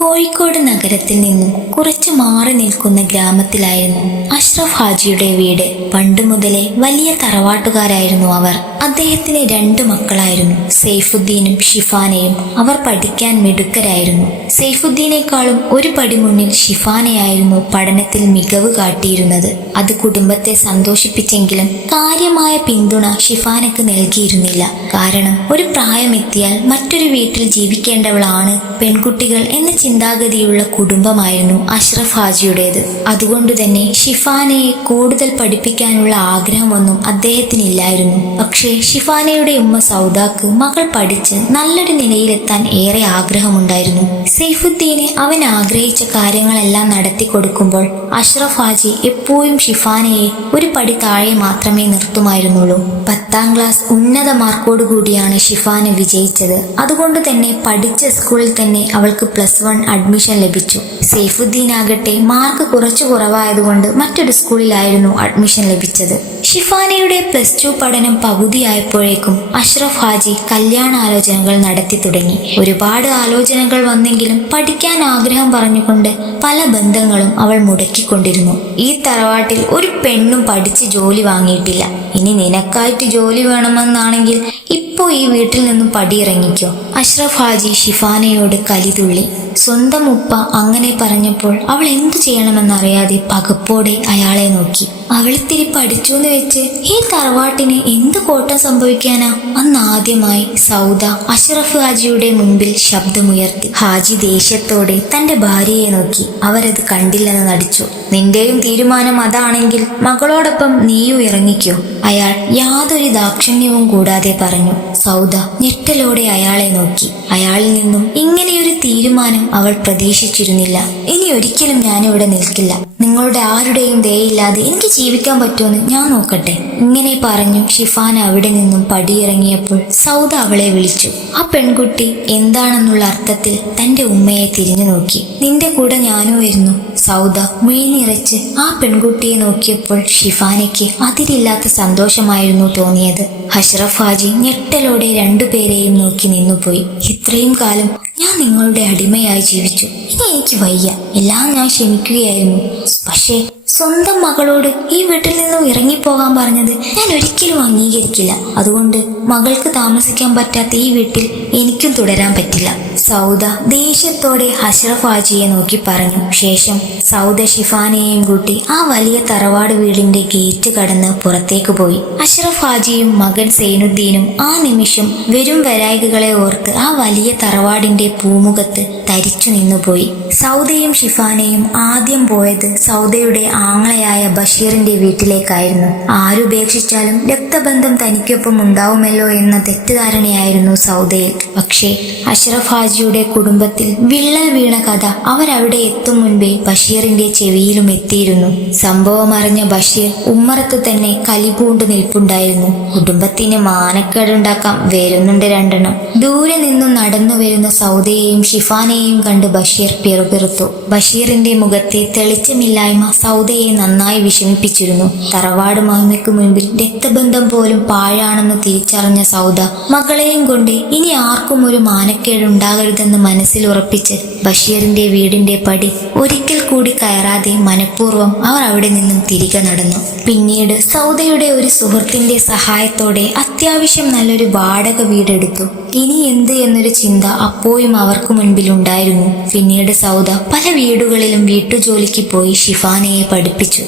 കോഴിക്കോട് നഗരത്തിൽ നിന്നും കുറച്ചു മാറി നിൽക്കുന്ന ഗ്രാമത്തിലായിരുന്നു അഷ്റഫ് ഹാജിയുടെ വീട്. പണ്ട് മുതലേ വലിയ തറവാട്ടുകാരായിരുന്നു അവർ. അദ്ദേഹത്തിന് 2 മക്കളായിരുന്നു, സെയ്ഫുദ്ദീനും ഷിഫാനയും. അവർ പഠിക്കാൻ മിടുക്കരായിരുന്നു. സെയ്ഫുദ്ദീനേക്കാളും ഒരു പടി മുന്നിൽ ഷിഫാനയായിരുന്നു പഠനത്തിൽ മികവ് കാട്ടിയിരുന്നത്. അത് കുടുംബത്തെ സന്തോഷിപ്പിച്ചെങ്കിലും കാര്യമായ പിന്തുണ ഷിഫാനക്ക് നൽകിയിരുന്നില്ല. കാരണം ഒരു പ്രായമെത്തിയാൽ മറ്റൊരു വീട്ടിൽ ജീവിക്കേണ്ടവളാണ് പെൺകുട്ടികൾ എന്ന ചിന്താഗതിയുള്ള കുടുംബമായിരുന്നു അഷ്റഫ് ഹാജിയുടേത്. അതുകൊണ്ടുതന്നെ ഷിഫാനയെ കൂടുതൽ പഠിപ്പിക്കാനുള്ള ആഗ്രഹമൊന്നും അദ്ദേഹത്തിനില്ലായിരുന്നു. പക്ഷേ ഷിഫാനയുടെ ഉമ്മ സൗദാക്ക് മകൾ പഠിച്ച് നല്ലൊരു നിലയിലെത്താൻ ഏറെ ആഗ്രഹമുണ്ടായിരുന്നു. സെയ്ഫുദ്ദീന് അവൻ ആഗ്രഹിച്ച കാര്യങ്ങളെല്ലാം നടത്തി കൊടുക്കുമ്പോൾ അഷ്റഫ് ഹാജി എപ്പോഴും ഷിഫാനയെ ഒരു പടി താഴെ മാത്രമേ നിർത്തുമായിരുന്നുള്ളൂ. 10ാം ക്ലാസ് ഉന്നത മാർക്കോടുകൂടിയാണ് ഷിഫാന വിജയിച്ചത്. അതുകൊണ്ട് തന്നെ പഠിച്ച സ്കൂളിൽ തന്നെ അവൾക്ക് +1 അഡ്മിഷൻ ലഭിച്ചു. സെയ്ഫുദ്ദീനാകട്ടെ മാർക്ക് കുറച്ചു കുറവായതുകൊണ്ട് മറ്റൊരു സ്കൂളിലായിരുന്നു അഡ്മിഷൻ ലഭിച്ചത്. ഷിഫാനയുടെ +2 പഠനം പകുതിയായപ്പോഴേക്കും അഷ്റഫ് ഹാജി കല്യാണാലോചനകൾ നടത്തി തുടങ്ങി. ഒരുപാട് ആലോചനകൾ വന്നെങ്കിലും പഠിക്കാൻ ആഗ്രഹം പറഞ്ഞുകൊണ്ട് പല ബന്ധങ്ങളും അവൾ മുടക്കിക്കൊണ്ടിരുന്നു. ഈ തറവാട്ടിൽ ഒരു പെണ്ണും പഠിച്ച് ജോലി വാങ്ങിയിട്ടില്ല. ഇനി നിനക്കായിട്ട് ജോലി വേണമെന്നാണെങ്കിൽ ഇപ്പോ ഈ വീട്ടിൽ നിന്നും പടിയിറങ്ങിക്കോ. അഷ്റഫ് ഹാജി ഷിഫാനയോട് കലിതുള്ളി. സ്വന്തം ഉപ്പ അങ്ങനെ പറഞ്ഞപ്പോൾ അവൾ എന്തു ചെയ്യണമെന്നറിയാതെ പകപ്പോടെ അയാളെ നോക്കി. അവളിത്തിരി പഠിച്ചു എന്ന് വെച്ച് ഈ തറവാട്ടിന് എന്ത് കോട്ടം സംഭവിക്കാനാ? അന്നാദ്യമായി സൗദ അഷ്റഫ് ഹാജിയുടെ മുൻപിൽ ശബ്ദമുയർത്തി. ഹാജി ദേഷ്യത്തോടെ തന്റെ ഭാര്യയെ നോക്കി. അവരത് കണ്ടില്ലെന്ന് നടിച്ചു. നിന്റെയും തീരുമാനം അതാണെങ്കിൽ മകളോടൊപ്പം നീയും ഇറങ്ങിക്കോ, അയാൾ യാതൊരു ദാക്ഷിണ്യവും കൂടാതെ പറഞ്ഞു. സൗദ ഞെട്ടലോടെ അയാളെ നോക്കി. അയാളിൽ നിന്നും ഇങ്ങനെയൊരു തീരുമാനം അവൾ പ്രതീക്ഷിച്ചിരുന്നില്ല. ഇനി ഒരിക്കലും ഞാനിവിടെ നിൽക്കില്ല. നിങ്ങളുടെ ആരുടെയും ദയയില്ലാതെ എനിക്ക് ജീവിക്കാൻ പറ്റുമെന്ന് ഞാൻ നോക്കട്ടെ. ഇങ്ങനെ പറഞ്ഞു ഷിഫാന അവിടെ നിന്നും പടിയിറങ്ങിയപ്പോൾ സൗദ അവളെ വിളിച്ചു. ആ പെൺകുട്ടി എന്താണെന്നുള്ള അർത്ഥത്തിൽ തന്റെ ഉമ്മയെ തിരിഞ്ഞു നോക്കി. നിന്റെ കൂടെ ഞാനും വരുന്നു. സൗദ മിഴിനിറച്ച് ആ പെൺകുട്ടിയെ നോക്കിയപ്പോൾ ഷിഫാനയ്ക്ക് അതിരില്ലാത്ത സന്തോഷമായിരുന്നു തോന്നിയത്. അഷ്റഫ് ഹാജി ഞെട്ടലോടെ 2 പേരെയും നോക്കി നിന്നുപോയി. ഇത്രയും കാലം ഞാൻ നിങ്ങളുടെ അടിമയായി ജീവിച്ചു. ഇനി എനിക്ക് വയ്യ. എല്ലാം ഞാൻ ക്ഷമിക്കുകയായിരുന്നു. പക്ഷേ സ്വന്തം മകളോട് ഈ വീട്ടിൽ നിന്നും ഇറങ്ങിപ്പോകാൻ പറഞ്ഞത് ഞാൻ ഒരിക്കലും അംഗീകരിക്കില്ല. അതുകൊണ്ട് മകൾക്ക് താമസിക്കാൻ പറ്റാത്ത ഈ വീട്ടിൽ എനിക്കും തുടരാൻ പറ്റില്ല. സൗദ ദേഷ്യത്തോടെ അഷ്റഫ് ഹാജിയെ നോക്കി പറഞ്ഞു. ശേഷം സൗദ ഷിഫാനയെയും കൂട്ടി ആ വലിയ തറവാട് വീടിന്റെ ഗേറ്റ് കടന്ന് പുറത്തേക്ക് പോയി. അഷ്റഫ് ഹാജിയും മകൻ സൈനുദ്ദീനും ആ നിമിഷം വരും വരായികളെ ഓർത്ത് ആ വലിയ തറവാടിന്റെ പൂമുഖത്ത് തരിച്ചു നിന്നുപോയി. സൗദയും ഷിഫാനയും ആദ്യം പോയത് സൗദയുടെ ആങ്ങളയായ ബഷീറിന്റെ വീട്ടിലേക്കായിരുന്നു. ആരുപേക്ഷിച്ചാലും രക്തബന്ധം തനിക്കൊപ്പം ഉണ്ടാവുമല്ലോ എന്ന തെറ്റിദ്ധാരണയായിരുന്നു സൗദയിൽ. പക്ഷേ അഷ്റഫ് ഹാജിയുടെ കുടുംബത്തിൽ വിള്ളൽ വീണ കഥ അവരവിടെ എത്തും മുൻപേ ബഷീറിന്റെ ചെവിയിലും എത്തിയിരുന്നു. സംഭവം അറിഞ്ഞ ബഷീർ ഉമ്മറത്ത് തന്നെ കലിപൂണ്ട് നിൽപ്പുണ്ടായിരുന്നു. കുടുംബത്തിന് മാനക്കേടുണ്ടാക്കാം വരുന്നുണ്ട് 2 ദൂരെ നിന്നും നടന്നു വരുന്ന സൗദയെയും ഷിഫാനയെയും കണ്ട് ബഷീർ പിറുപിറുത്തു. ബഷീറിന്റെ മുഖത്തെ തെളിച്ചമില്ലായ്മ സൗദയെ നന്നായി വിഷമിപ്പിച്ചിരുന്നു. തറവാട് മഹിമയ്ക്ക് മുൻപിൽ രക്തബന്ധം പോലും പാഴാണെന്ന് തിരിച്ചറിഞ്ഞ സൗദ മകളെയും കൊണ്ട് ഇനി ആർക്കും ഒരു മാനക്കേടുണ്ടാകരുതെന്ന് മനസ്സിൽ ഉറപ്പിച്ച് ബഷീറിന്റെ വീടിന്റെ പടി ഒരിക്കൽ കൂടി കയറാതെ മനഃപൂർവ്വം അവർ അവിടെ നിന്നും തിരികെ നടന്നു. പിന്നീട് സൗദയുടെ ഒരു സുഹൃത്തിന്റെ സഹായത്തോടെ അത്യാവശ്യം നല്ലൊരു വാടക വീടെടുത്തു. ഇനി എന്ത് എന്നൊരു ചിന്ത അപ്പോഴും അവർക്ക് മുൻപിൽ ഉണ്ടായിരുന്നു. പിന്നീട് സൗദ പല വീടുകളിലും വീട്ടുജോലിക്ക് പോയി ഷിഫാനയെ പഠിപ്പിച്ചു.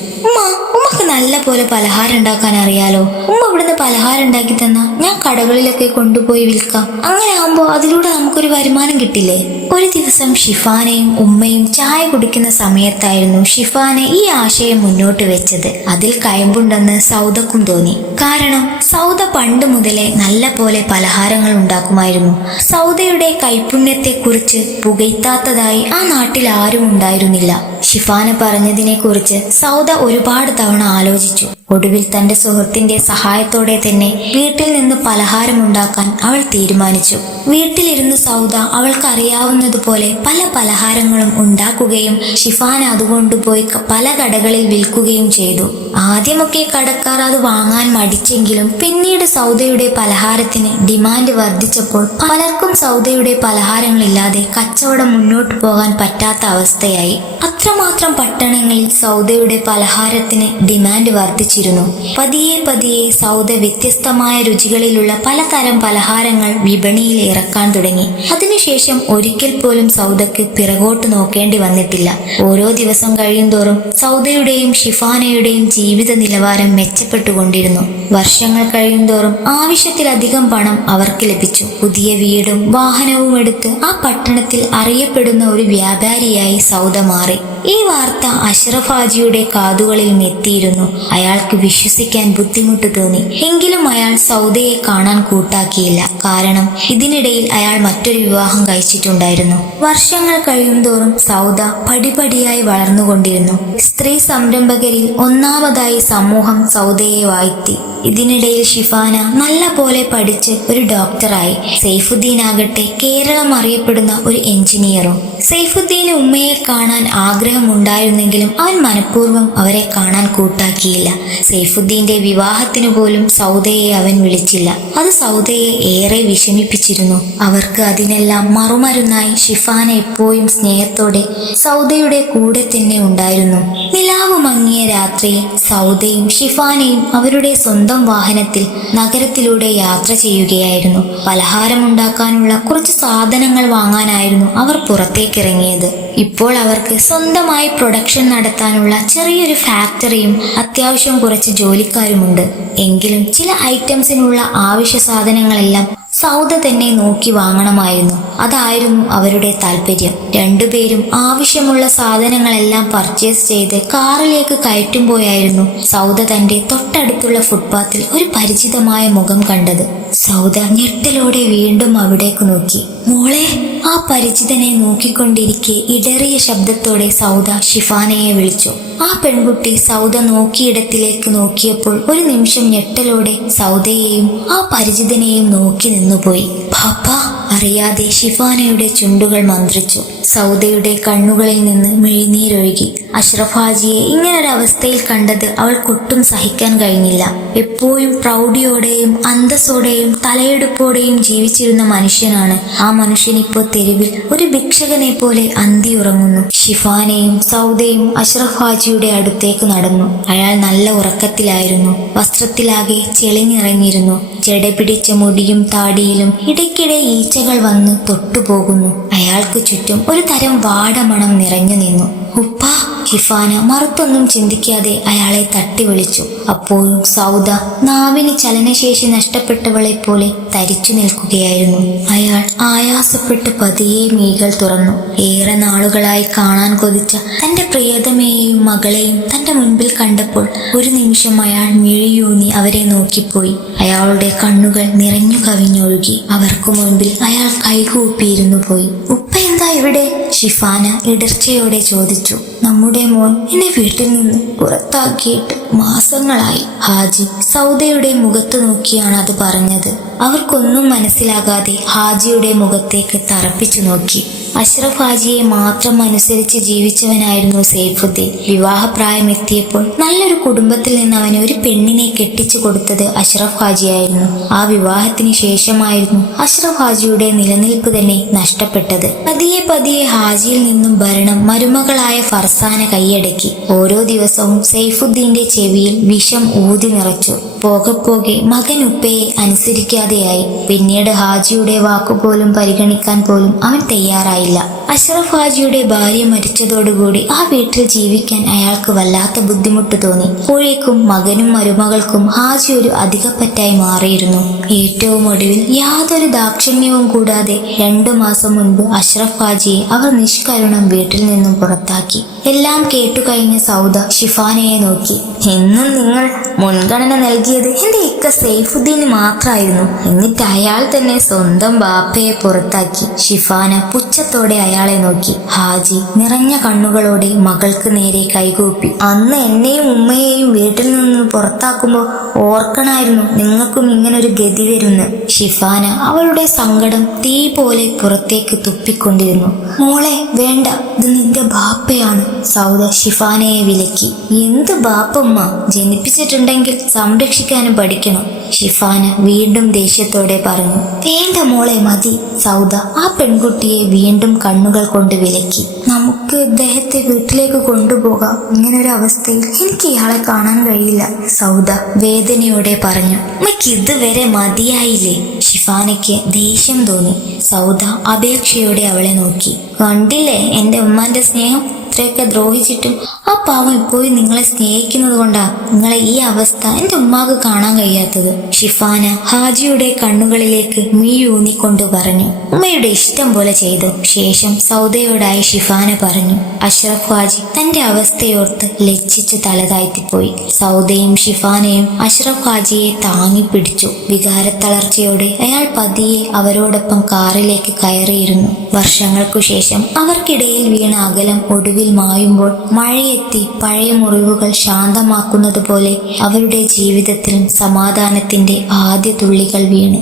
ഉമ്മക്ക് നല്ല പോലെ പലഹാരം ഉണ്ടാക്കാൻ അറിയാലോ. ഉമ്മ ഇവിടുന്ന് പലഹാരം ഉണ്ടാക്കി തന്നാ ഞാൻ കടകളിലൊക്കെ കൊണ്ടുപോയി വിൽക്കാം. അങ്ങനെ ആവുമ്പോ അതിലൂടെ നമുക്കൊരു വരുമാനം കിട്ടില്ലേ? ഒരു ദിവസം ഷിഫാനയും ഉമ്മയും ചായ കുടിക്കുന്ന സമയത്തായിരുന്നു ഷിഫാന ഈ ആശയം മുന്നോട്ട് വെച്ചത്. അതിൽ കയമ്പുണ്ടെന്ന് സൗദക്കും തോന്നി. കാരണം സൗദ പണ്ട് മുതലേ നല്ല പോലെ പലഹാരങ്ങൾ ഉണ്ടാക്കുമായിരുന്നു. സൗദയുടെ കൈപുണ്യത്തെക്കുറിച്ച് പുകഴ്ത്താത്തതായി ആ നാട്ടിൽ ആരും ഉണ്ടായിരുന്നില്ല. ഷിഫാന പറഞ്ഞതിനെക്കുറിച്ച് സൗദ ഒരുപാട് തവണ ആലോചിച്ചു. ഒടുവിൽ തന്റെ സുഹൃത്തിന്റെ സഹായത്തോടെ തന്നെ വീട്ടിൽ നിന്ന് പലഹാരമുണ്ടാക്കാൻ അവൾ തീരുമാനിച്ചു. വീട്ടിലിരുന്ന് സൗദ അവൾക്കറിയാവുന്നതുപോലെ പല പലഹാരങ്ങളും ഉണ്ടാക്കുകയും ഷിഫാന അതുകൊണ്ടുപോയി പല കടകളിൽ വിൽക്കുകയും ചെയ്തു. ആദ്യമൊക്കെ കടക്കാർ അത് വാങ്ങാൻ മടിച്ചെങ്കിലും പിന്നീട് സൗദയുടെ പലഹാരത്തിന് ഡിമാൻഡ് വർദ്ധിച്ചപ്പോൾ പലർക്കും സൗദയുടെ പലഹാരങ്ങളില്ലാതെ കച്ചവടം മുന്നോട്ടു പോകാൻ പറ്റാത്ത അവസ്ഥയായി. അത്രമാത്രം പട്ടണങ്ങളിൽ സൗദയുടെ പലഹാരത്തിന് ഡിമാൻഡ് വർദ്ധിച്ചിരുന്നു. പതിയെ പതിയെ സൗദ വ്യത്യസ്തമായ രുചികളിലുള്ള പലതരം പലഹാരങ്ങൾ വിപണിയിൽ ഇറക്കാൻ തുടങ്ങി. അതിനുശേഷം ഒരിക്കൽ പോലും സൗദക്ക് പിറകോട്ട് നോക്കേണ്ടി വന്നിട്ടില്ല. ഓരോ ദിവസം കഴിയുന്തോറും സൗദയുടെയും ഷിഫാനയുടെയും ജീവിത നിലവാരം മെച്ചപ്പെട്ടുകൊണ്ടിരുന്നു. വർഷങ്ങൾ കഴിയുന്തോറും ആവശ്യത്തിലധികം പണം അവർക്ക് ലഭിച്ചു. പുതിയ വീടും വാഹനവും എടുത്ത് ആ പട്ടണത്തിൽ അറിയപ്പെടുന്ന ഒരു വ്യാപാരിയായി സൗദ മാറി. ഈ വാർത്ത അഷ്റഫ് ഹാജിയുടെ കാതുകളിൽ എത്തിയിരുന്നു. അയാൾക്ക് വിശ്വസിക്കാൻ ബുദ്ധിമുട്ട് തോന്നി. എങ്കിലും അയാൾ സൗദയെ കാണാൻ കൂട്ടാക്കിയില്ല. കാരണം ഇതിനിടയിൽ അയാൾ മറ്റൊരു വിവാഹം കഴിച്ചിട്ടുണ്ടായിരുന്നു. വർഷങ്ങൾ കഴിയുന്തോറും സൗദ പടിപടിയായി വളർന്നുകൊണ്ടിരുന്നു. സ്ത്രീ സംരംഭകരിൽ ഒന്നാമതായി സമൂഹം സൗദയെ വാഴ്ത്തി. ഇതിനിടയിൽ ഷിഫാന നല്ല പോലെ പഠിച്ച് ഒരു ഡോക്ടറായി. സൈഫുദ്ദീൻ ആകട്ടെ കേരളം അറിയപ്പെടുന്ന ഒരു എഞ്ചിനീയറും. സൈഫുദ്ദീന് ഉമ്മയെ കാണാൻ ആഗ്രഹമുണ്ടായിരുന്നെങ്കിലും അവൻ മനഃപൂർവ്വം അവരെ കാണാൻ കൂട്ടാക്കിയില്ല. സൈഫുദ്ദീന്റെ വിവാഹത്തിനു പോലും സൗദയെ അവൻ വിളിച്ചില്ല. അത് സൗദയെ ഏറെ വിഷമിപ്പിച്ചിരുന്നു. അവർക്ക് അതിനെല്ലാം മറുമരുന്നായി ഷിഫാന എപ്പോഴും സ്നേഹത്തോടെ സൗദയുടെ കൂടെ തന്നെ ഉണ്ടായിരുന്നു. നിലാവ് മങ്ങിയ രാത്രിയിൽ സൗദയും ഷിഫാനയും അവരുടെ സ്വന്തം വാഹനത്തിൽ നഗരത്തിലൂടെ യാത്ര ചെയ്യുകയായിരുന്നു. പലഹാരമുണ്ടാക്കാനുള്ള കുറച്ച് സാധനങ്ങൾ വാങ്ങാനായിരുന്നു അവർ പുറത്തേക്കിറങ്ങിയത്. ഇപ്പോൾ അവർക്ക് സ്വന്തമായി പ്രൊഡക്ഷൻ നടത്താനുള്ള ചെറിയൊരു ഫാക്ടറിയും അത്യാവശ്യം കുറച്ച് ജോലിക്കാരുമുണ്ട്. എങ്കിലും ചില ഐറ്റംസിനുള്ള ആവശ്യ സാധനങ്ങളെല്ലാം സൗദ തന്നെ നോക്കി വാങ്ങണമായിരുന്നു. അതായിരുന്നു അവരുടെ താല്പര്യം. രണ്ടുപേരും ആവശ്യമുള്ള സാധനങ്ങളെല്ലാം പർച്ചേസ് ചെയ്ത് കാറിലേക്ക് കയറ്റുമ്പോഴായിരുന്നു സൗദ തന്റെ തൊട്ടടുത്തുള്ള ഫുട്പാത്തിൽ ഒരു പരിചിതമായ മുഖം കണ്ടത്. സൗദ ഞെട്ടലോടെ വീണ്ടും അവിടേക്ക് നോക്കി. മോളെ! ആ പരിചിതനെ നോക്കിക്കൊണ്ടിരിക്കെ ഇടറിയ ശബ്ദത്തോടെ സൗദ ഷിഫാനയെ വിളിച്ചു. ആ പെൺകുട്ടി സൗദ നോക്കിയിടത്തിലേക്ക് നോക്കിയപ്പോൾ ഒരു നിമിഷം ഞെട്ടലോടെ സൗദയെയും ആ പരിചിതനെയും നോക്കി നിന്നുപോയി. പാപ്പാ! അറിയാതെ ഷിഫാനയുടെ ചുണ്ടുകൾ മന്ത്രിച്ചു. സൗദയുടെ കണ്ണുകളിൽ നിന്ന് മിഴിനീരൊഴുകി. അഷ്റഫ് ഹാജിയെ ഇങ്ങനൊരവസ്ഥയിൽ കണ്ടത് അവൾക്കൊട്ടും സഹിക്കാൻ കഴിഞ്ഞില്ല. എപ്പോഴും പ്രൗഢിയോടെയും അന്തസ്സോടെയും തലയെടുപ്പോടെയും ജീവിച്ചിരുന്ന മനുഷ്യനാണ് ആ മനുഷ്യൻ ഇപ്പോൾ തെരുവിൽ ഒരു ഭിക്ഷകനെ പോലെ അന്തിയുറങ്ങുന്നു. ഷിഫാനയും സൗദയും അഷ്റഫ് ഹാജിയുടെ അടുത്തേക്ക് നടന്നു. അയാൾ നല്ല ഉറക്കത്തിലായിരുന്നു. വസ്ത്രത്തിലാകെ ചെളിനിറഞ്ഞിരുന്നു. ജട പിടിച്ച മുടിയും താടിയിലും ഇടയ്ക്കിടെ ഈച്ചകൾ വന്ന് തൊട്ടുപോകുന്നു. അയാൾക്ക് ചുറ്റും ഒരു തരം വാടമണം നിറഞ്ഞു നിന്നു. ഉപ്പാ! ഷിഫാന മറുത്തൊന്നും ചിന്തിക്കാതെ അയാളെ തട്ടി വിളിച്ചു. അപ്പോഴും സൗദ നാവിന് ചലനശേഷി നഷ്ടപ്പെട്ടവളെ പോലെ തരിച്ചു നിൽക്കുകയായിരുന്നു. അയാൾ ആയാസപ്പെട്ട് പതിയെ മീകൾ തുറന്നു. ഏറെ നാളുകളായി കാണാൻ കൊതിച്ച തന്റെ പ്രിയതമയെയും മകളെയും തന്റെ മുൻപിൽ കണ്ടപ്പോൾ ഒരു നിമിഷം അയാൾ മിഴിയൂന്നി അവരെ നോക്കിപ്പോയി. അയാളുടെ കണ്ണുകൾ നിറഞ്ഞു കവിഞ്ഞൊഴുകി. അവർക്കു മുൻപിൽ അയാൾ കൈകൂപ്പിയിരുന്നു പോയി. ഉപ്പ എന്താ ഇവിടെ? ഷിഫാന ഇടർച്ചയോടെ ചോദിച്ചു. നമ്മുടെ മോൻ എന്നെ വീട്ടിൽ നിന്ന് പുറത്താക്കിയിട്ട് മാസങ്ങളായി. ഹാജി സൗദയുടെ മുഖത്ത് നോക്കിയാണ് അത് പറഞ്ഞത്. അവർക്കൊന്നും മനസ്സിലാകാതെ ഹാജിയുടെ മുഖത്തേക്ക് തറപ്പിച്ചു നോക്കി. അഷ്റഫ് ഹാജിയെ മാത്രം അനുസരിച്ച് ജീവിച്ചവനായിരുന്നു സൈഫുദ്ദീൻ. വിവാഹപ്രായമെത്തിയപ്പോൾ നല്ലൊരു കുടുംബത്തിൽ നിന്ന് അവന് ഒരു പെണ്ണിനെ കെട്ടിച്ചു കൊടുത്തത് അഷ്റഫ് ഹാജിയായിരുന്നു. ആ വിവാഹത്തിന് ശേഷമായിരുന്നു അഷ്റഫ് ഹാജിയുടെ നിലനിൽപ്പ് തന്നെ നഷ്ടപ്പെട്ടത്. പതിയെ പതിയെ ഹാജിയിൽ നിന്നും ഭരണം മരുമകളായ ഫർസാന കൈയടക്കി. ഓരോ ദിവസവും സൈഫുദ്ദീന്റെ ചെവിയിൽ വിഷം ഊതി നിറച്ചു. പോകെ പോകെ മകൻ ഉപ്പയെ അനുസരിക്കാതെയായി. പിന്നീട് ഹാജിയുടെ വാക്കുപോലും പരിഗണിക്കാൻ പോലും അവൻ തയ്യാറായില്ല. അഷ്റഫ് ഹാജിയുടെ ഭാര്യ മരിച്ചതോടുകൂടി ആ വീട്ടിൽ ജീവിക്കാൻ അയാൾക്ക് വല്ലാത്ത ബുദ്ധിമുട്ട് തോന്നി. അപ്പോഴേക്കും മകനും മരുമകൾക്കും ഹാജി ഒരു അധികപ്പറ്റായി മാറിയിരുന്നു. ഏറ്റവും ഒടുവിൽ യാതൊരു ദാക്ഷിണ്യവും കൂടാതെ 2 മാസം മുൻപ് അഷ്റഫ് ഹാജിയെ അവർ നിഷ്കരുണം വീട്ടിൽ നിന്നും പുറത്താക്കി. എല്ലാം കേട്ടുകഴിഞ്ഞ സൗദ ഷിഫാനയെ നോക്കി. എന്നും നിങ്ങൾ മുൻഗണന നൽകിയത് എന്റെ ഇക്ക സൈഫുദ്ദീന് മാത്രമായിരുന്നു, എന്നിട്ട് അയാൾ തന്നെ സ്വന്തം ബാപ്പയെ പുറത്താക്കി. ഷിഫാന പുച്ഛത്തോടെ അയാളെ നോക്കി. ഹാജി നിറഞ്ഞ കണ്ണുകളോടെ മകൾക്ക് നേരെ കൈകൂപ്പി. അന്ന് എന്നെയും ഉമ്മയെയും വീട്ടിൽ നിന്ന് പുറത്താക്കുമ്പോൾ ഓർക്കണായിരുന്നു നിങ്ങൾക്കും ഇങ്ങനൊരു ഗതി വരുന്ന്. ഷിഫാന അവളുടെ സങ്കടം തീ പോലെ പുറത്തേക്ക് തുപ്പിക്കൊണ്ടിരുന്നു. മോളെ വേണ്ട, ഇത് നിന്റെ ബാപ്പയാണ്. സൗദ ഷിഫാനയെ വിലക്കി. എന്ത് ബാപ്പമ്മ, ജനിപ്പിച്ചിട്ടുണ്ടെങ്കിൽ സംരക്ഷിക്കാനും പഠിക്കണം. ഷിഫാന വീണ്ടും ദേഷ്യത്തോടെ പറഞ്ഞു. വേണ്ട മോളെ, മതി. സൗദ ആ പെൺകുട്ടിയെ വീണ്ടും കണ്ണുകൾ കൊണ്ട് വിലക്കി. നമുക്ക് ഇദ്ദേഹത്തെ വീട്ടിലേക്ക് കൊണ്ടുപോകാം. ഇങ്ങനൊരു അവസ്ഥയിൽ എനിക്ക് ഇയാളെ കാണാൻ കഴിയില്ല. സൗദ വേദനയോടെ പറഞ്ഞു. അമ്മയ്ക്ക് ഇതുവരെ മതിയായില്ലേ? ഷിഫാനയ്ക്ക് ദേഷ്യം തോന്നി. സൗദ അപേക്ഷയോടെ അവളെ നോക്കി. കണ്ടില്ലേ എന്റെ ഉമ്മാന്റെ സ്നേഹം? ഇത്രയൊക്കെ ദ്രോഹിച്ചിട്ടും ആ പാവം ഇപ്പോഴും നിങ്ങളെ സ്നേഹിക്കുന്നത് കൊണ്ടാ നിങ്ങളെ ഈ അവസ്ഥ എന്റെ ഉമ്മാക്ക് കാണാൻ കഴിയാത്തത്. ഷിഫാന ഹാജിയുടെ കണ്ണുകളിലേക്ക് മീയൂന്നിക്കൊണ്ട് പറഞ്ഞു. ഉമ്മയുടെ ഇഷ്ടം പോലെ ചെയ്തു. ശേഷം സൗദയോടായി ഷിഫാന പറഞ്ഞു. അഷ്റഫ് ഹാജി തന്റെ അവസ്ഥയോർത്ത് ലജ്ജിച്ചു തലതാഴ്ത്തിപ്പോയി. സൗദയും ഷിഫാനയും അഷ്റഫ് ഹാജിയെ താങ്ങി പിടിച്ചു. വികാരത്തളർച്ചയോടെ അയാൾ പതിയെ അവരോടൊപ്പം കാറിലേക്ക് കയറിയിരുന്നു. വർഷങ്ങൾക്കു ശേഷം അവർക്കിടയിൽ വീണ അകലം ഒടുവിൽ മായുമ്പോൾ മഴയെത്തി പഴയ മുറിവുകൾ ശാന്തമാക്കുന്നത് പോലെ അവരുടെ ജീവിതത്തിലും സമാധാനത്തിന്റെ ആദ്യ തുള്ളികൾ വീണ്.